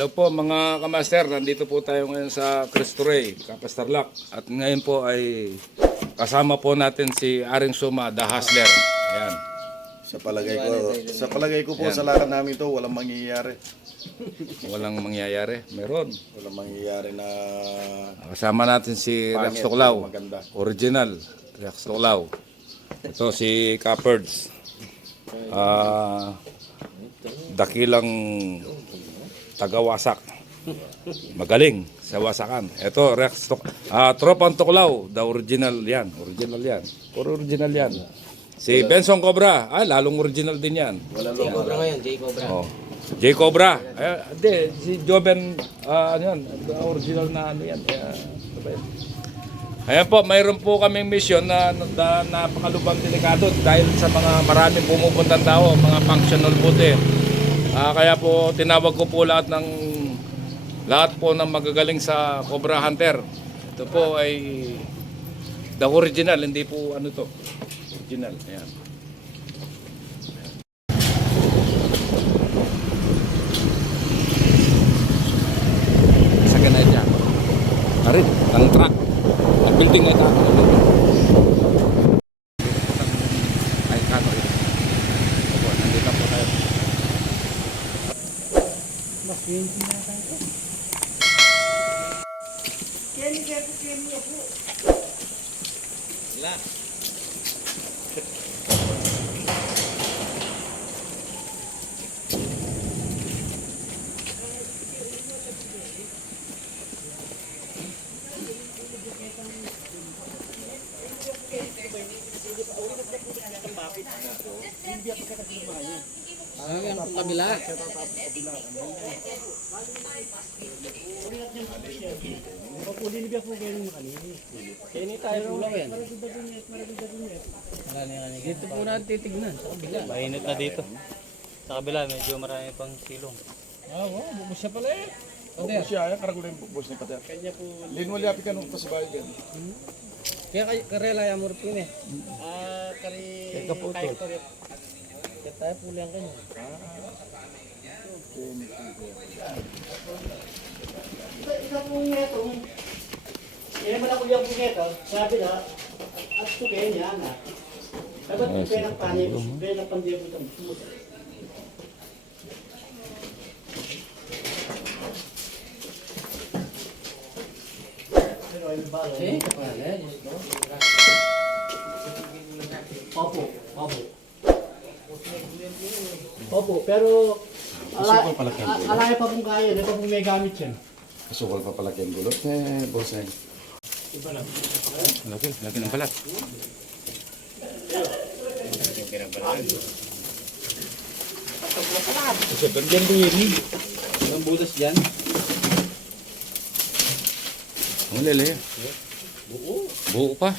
Hello po mga kamaster, nandito po tayo ngayon sa Cristo Rey, Kapas Tarlac. At ngayon po ay kasama po natin si Aring Suma, The Hustler. Ayan. Sa palagay ko po Yan. sa lakad namin to walang mangyayari. Walang mangyayari. Meron. Walang mangyayari na Kasama natin si Rex pangit, Tuklaw. maganda. Original. Rex Tuklaw. Ito si Capards. Dakilang tagawasak. Magaling sa wasakan. Ito, Rex Tropang Tuklaw. The original yan. Original yan. Puro original yan. Si Benson Cobra. Lalong original din yan. J Cobra ngayon, J Cobra. Oh. J Cobra. Hindi, si Joven, ano yan, original na ano yan. Ayan po, mayroon po kaming mission na napakalubang delikado dahil sa mga maraming pumupuntang tao, mga functional booty. Kaya po tinawag ko po lahat po ng magagaling sa Cobra Hunter. Ito po ay the original, hindi po ano to. Original. Ayan. Sa ganay dyan. Karin, ang truck. Ang building na ito. Ay, kano ito. Nandito po tayo. Yan po kabila. Dito po natin titignan sa kabila. Mainit na dito. Sa kabila, medyo marami pang silong. Bubos siya pala eh. Opo siya, ay karagulay bubos ni Pater. Kanya po. Linwali api ka nung pasibay gan. Kaya karela yung murpin eh. Kari... Kaputol. Kaya tayo puli ang kanya. Isa pong netong, malakul yung pong neto, sabi na, at ito kaya niya, anak. Dapat yung penang panik, penang pandebo itong puso. Opo, pero alaya pa pong kaya, di pa pong may gamit yan. Kasukal pa pala kayong gulot boss eh. Laki ng balat. Kasi ganyan po yun eh. Ang butas dyan. Ang lele. Buo pa.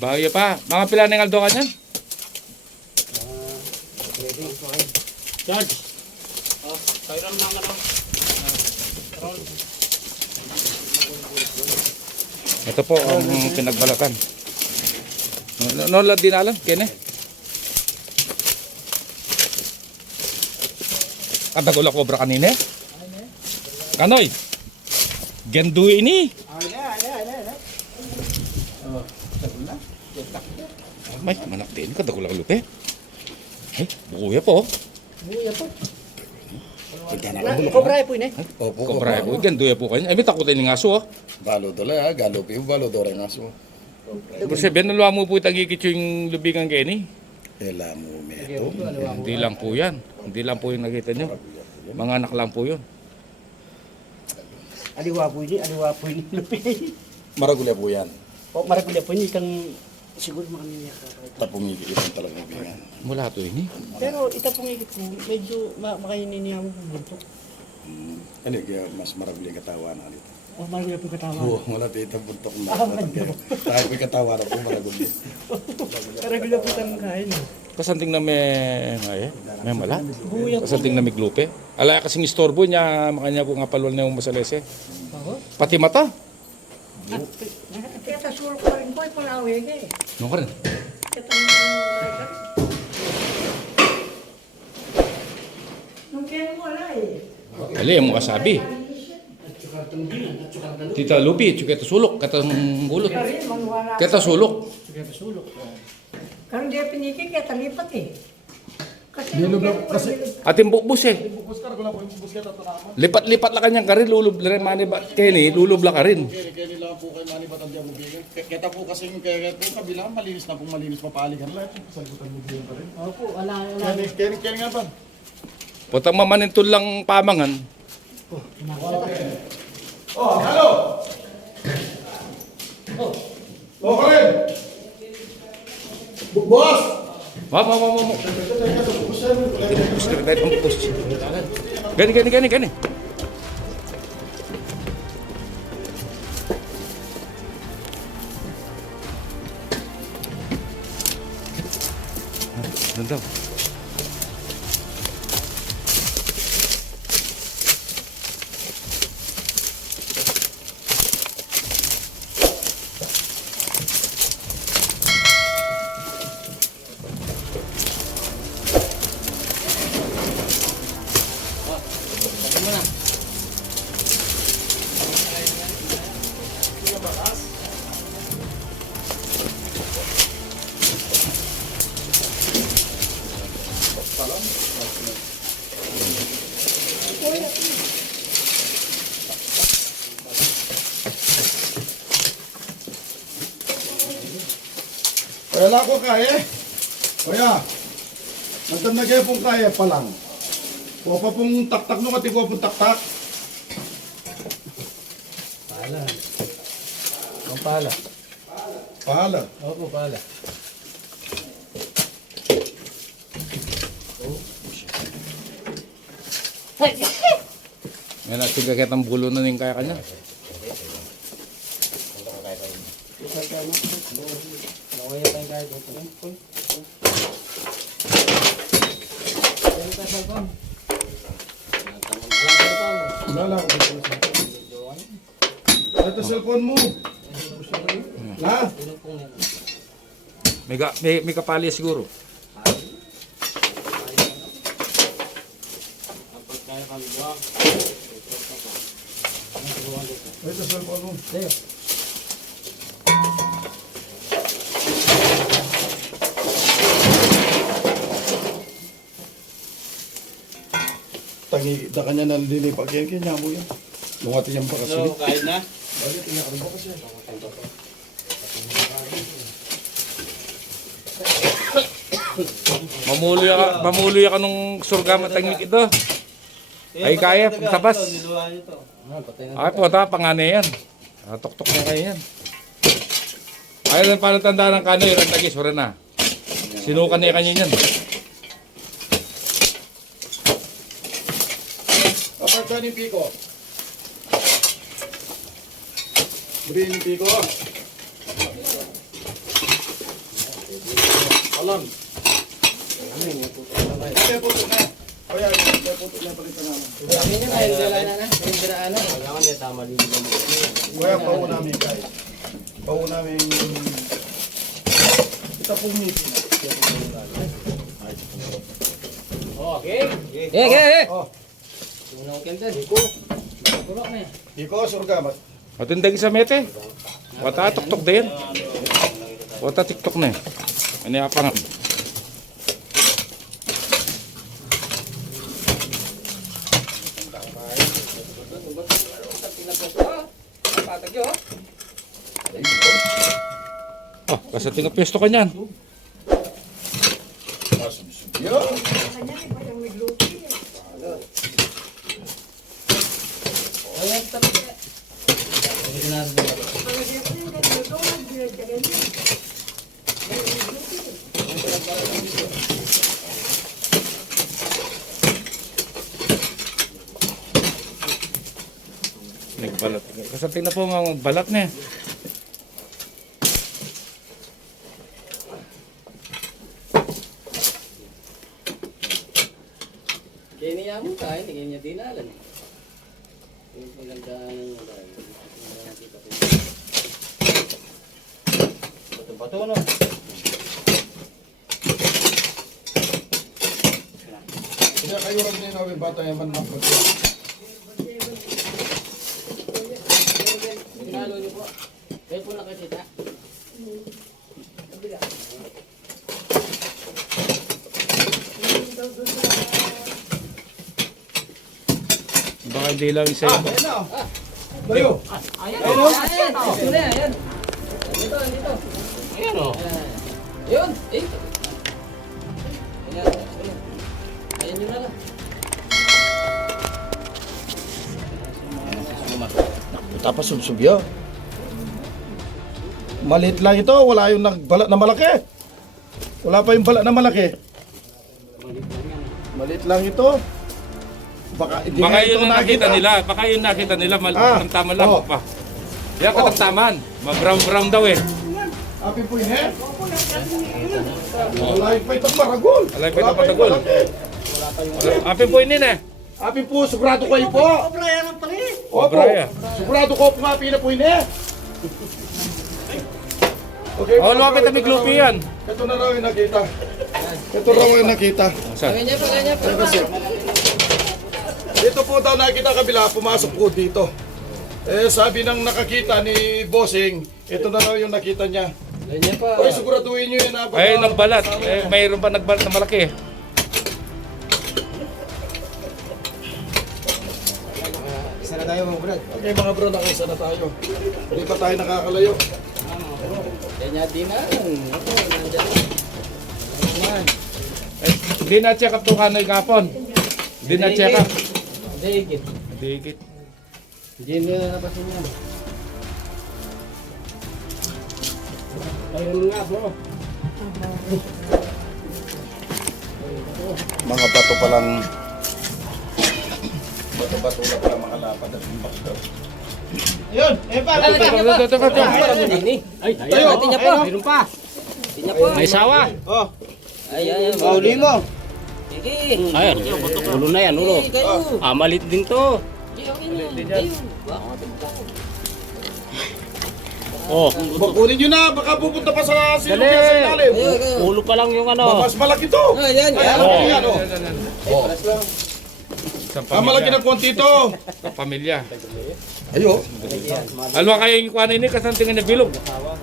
Bago pa. Mga pila ng aldo ka dyan? Charge. Ito po ang pinagbalatan. No, din alam, kene. Kadagula Cobra kanina. Kanoy. Gendu ini. May manak din kadagula lupe. Ay, bukuya po. Buya po. Gana Cobra po yun eh. Opo, Cobra po, gendu po kanya. Ay, may takutin ng aso oh. Balo dola, galo piu, balo dora ngaso. Pero sabihin na luwa mo po itagikit yung lubigang keni. Ela mo meto. Hindi lang po yan. Hindi lang po yung nakita nyo. Mga anak lang po yun. Aliwa po yun. Maragulya po yan. O maragulya po yun, itang siguro makamiyak. Tapumigil itong talagang bingan. Mula to ini. Pero ita pong ikit ko, medyo makaininiya mo po buntok. Ano, kaya mas maraguli katawan na dito. O, marami po katawan. Oo, wala dito buntok na. Tayo po katawan na po maraguli. Karagula po tayong kain. Kasanting na may mala. Kasanting na may glupe. Alaya kasing istorbo niya, makanya ko nga palwal na yung masalese. Pati mata. Kaya tasulok pa rin ko, ipalawin eh. Ano ka rin? Kaya nung kaya mo wala eh. Ali, mo kasabi. At saka tanggilan, at saka ganun. Tita Lupi, tsuketa sulok, katang gulot. Kaya rin, manwala. Keta sulok. Sige, pasulok. Kaya hindi piniki, kaya talipat eh. Kasi nung kaya mo kasi- Ating bukbus eh. Buskar ko lang po yung buskar at naman. Lipat-lipat la kanyang karin, lulub la rin, mani ba, Kenny, lulub la ka rin. Kaya nila po kay Manny Batang Diyan mo bigyan. Kaya po kasi yung kaya po kabila, malinis na pong malinis mapalikan. Lahat yung sagutan mo bigyan pa rin. Opo, wala. Kaya nga ba? Putang mamanintol lang pamangan. Oh, halo! Oh, Karen! Boss! Mama. Bukbus na kahit ang bukbus. Gani. Ano daw? Kaya lang ko kaya. Kaya, nagtanda kayo pong kaya pa lang. Kuha pa pong taktak nung at kuha pong taktak. Pampala. Pahala. Opo, pala. Yan natin kakit ang bulo na rin kaya kanya. Wala ko dito sa ito cellphone mo. Ha? May kapali siguro. Ito cellphone mo. Tangi, da kanya nalilipag yan, kanya mo yan. Lungati yan pa kasi. Kahit na? Bakit tinakaroon ba kasi? Mamuluya ka nung surga matangik ito. Ay kaya, pagtabas. Ay po, pangane yan. Tok-tok na kayo yan. Ay, lang pala tandaan ng kanoy, rantagis, wala na. Sinukan niya kanya yan. Apart ka ni Pico. Sabihin ni Pico. Alam. Ito po ito na. Kaya, ito po ito na palitan namin. Kaya, pauwi namin kahit. Pauwi namin. Ito po ngipin. Oh, Pico, surga. Matindag sa mete. Wata tok-tok din. Wata tiktok na. Ano yung apang? Kasating ang pwesto ka niyan. Yo! Kanya, iba yung may gluti eh. Pag ito yung ganito, ganyan. Balat. Kasi tingnan po mga balat niya. Kaya niya mo kain, hindi niya dinalan. Yung maganda ng Bato-bato no. Kaya kayo lang din namin bata yung man magpagod. Tinalo niyo po. Kayo po nakatita. Baka hindi lang isa yun. Ayan na. Tayo. Ayan o. Yun. Eh. Ayan yun na lang. Tapos subsubyo. Maliit lang ito, wala yung nagbalat na malaki. Wala pa yung balat na malaki. Maliit lang ito. Baka hindi Baka nga ito yun ang nakita nakita. nila. Baka yun nakita nila. Katamtaman lang oo. pa. Yan katamtaman. Ma-brown-brown daw eh. Api po yun eh. Wala yung pa itong maragol. Wala yung pa itong pa maragol. malaki. Apin po yun eh. Api po, sigurado kayo po. Obra yan ang pala eh. Opo, Braya. sigurado ko po nga api na po yun eh. Okay, Oh, lumapit na Miglupi yan. Ito na raw yung nakita. Ito raw yung nakita. Saan? Ganyan po. Dito po daw nakita kabila, pumasok po dito. Eh sabi ng nakakita ni Bossing, ito na raw yung nakita niya. Ganyan po. Oy, siguraduhin niyo yun ha. Ay, nagbalat. Eh, mayroon pa nagbalat na malaki. Okay mga bro, nakaisa na tayo. Hindi pa tayo nakakalayo. Ganyan din na. Ako, nandyan. Eh, hindi na-check up itong kanoy kapon. Hindi na-check up. Dikit. Dikit. Hindi nila napasin yan. Ayun nga bro. Mga bato pa lang. Bato-bato lang pala mga lapad at imbak daw. Ayun, eh pa. Ay, Tayo, natin niya po. Meron pa. Tinya po. May sawa. Oh, Ay. huli mo. Sige. Ayan, ulo na yan, ulo. Kayo. Malit din to. Kayo. Oh, Kunin nyo na, baka pupunta pa sa silong Dali. yan sa ilalim. ulo pa lang yung ano. Mas malaki to. Ayan. Ay, ano yan, oh. Isang Ah, malaki pamilya. na konti to. Sa pamilya. Ayo. Alwa kayo yung kuha ini kasi ang tingin na bilog.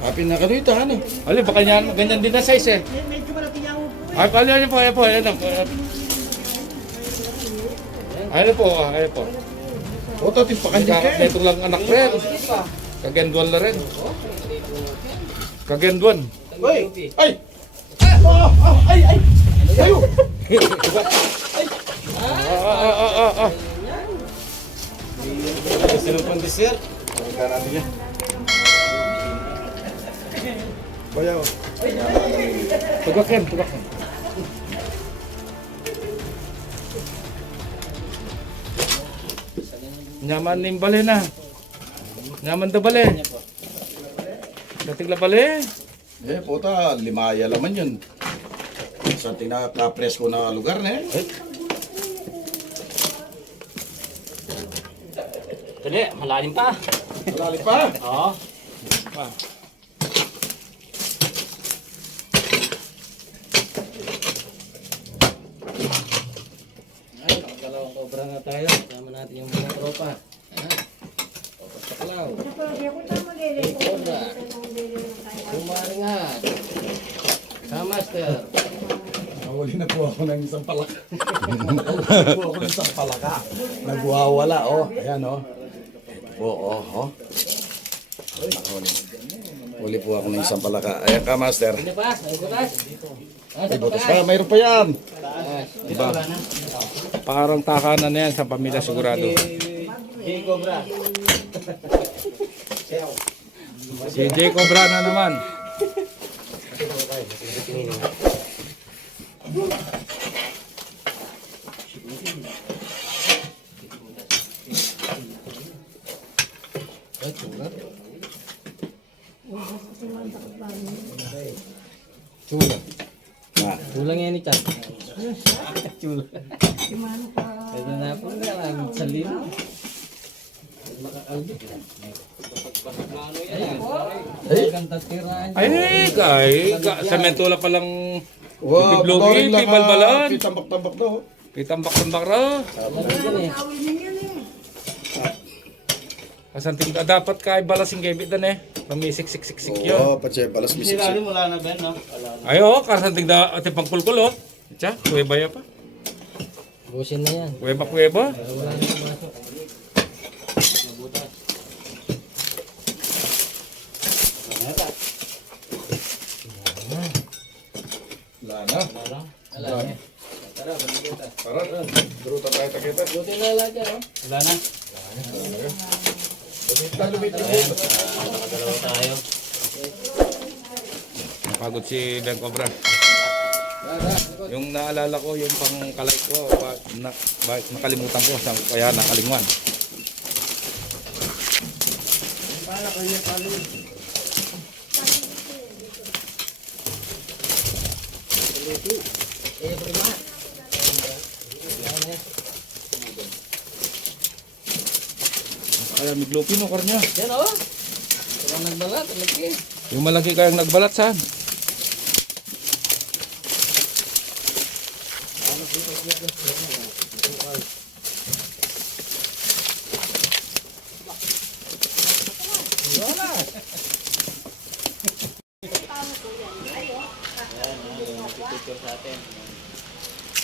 Happy na kano ito, ano? Ali, baka ganyan din na size eh. Medyo malaki yan po eh. Ay, pala yun po, ayan po, ayan po. Ayan po, ayan po. O, tatin pa kandik eh. Ito lang anak rin. Kagendwan na rin. Kagendwan. Ay! Ay! Ay! Tayo! Ah. Sino pang dessert? Pagka natin yan. Bayaw. Tugakin. Nyaman ning bali na. Nyaman da bali. Dating la bali. Eh, puta, limaya laman yun. Sa tinaka-presko na lugar na eh. Dali, malalim pa. Malali pa. Oo. Dalawang cobra na tayo. Kasama natin yung mga tropa. Opas sa kalaw. Cobra. Kumaringan. Master. Nahuli na po ako ng isang palaka. Nahuli po ako ng isang palaka. Nagwawala, oh. Ayan, oh. Oh. Nahuli. Huli po ako ng isang palaka. Ayan ka, master. Ano pa? Ay, butas. Ay, butas pa. Mayroon pa yan. Diba? Parang takanan na yan sa pamilya sigurado. Hey, cobra. Si Jay Cobra na naman. Imano pa. Pwede na po nga lang sa lino. Ay, semento lang palang Wow, Biblogi, balbalan. Tambak-tambak daw. Pitambak-tambak ra. Awin na yan eh. Kasanting dapat kay balasing gebit dan eh. Kami siksik-siksik yun. Oo, patse balas misik. Sirali wala na Ben, no? Wala na. Ayo, kasanting da ati pangkulkul oh. Tsa, kuweba ya pa. Busin na yan. Kuweba. Wala na yung baso. Wala na. Wala na. Tara, druta tayo takita. Buti na lahat yan, no? Wala na. Lumit. Nakadalawa tayo. Napagod si Ben Cobra. Yung naalala ko, yung pangkalay ko, bakit nakalimutan ko, kaya nakalinguan. Kaya miglupi mo, karnya. Yan, oh. Walang nagbalat. Lagi. Yung malaki kayang nagbalat saan?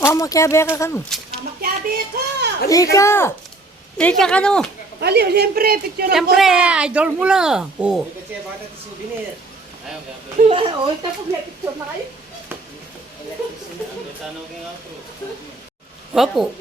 Oh, makyabe ka kano. Magkabi ka! Ika! Ika kano. Aliw, siyempre, picture ako. Siyempre, idol mo lang. Oh. O, tapos may picture na kayo. Opo.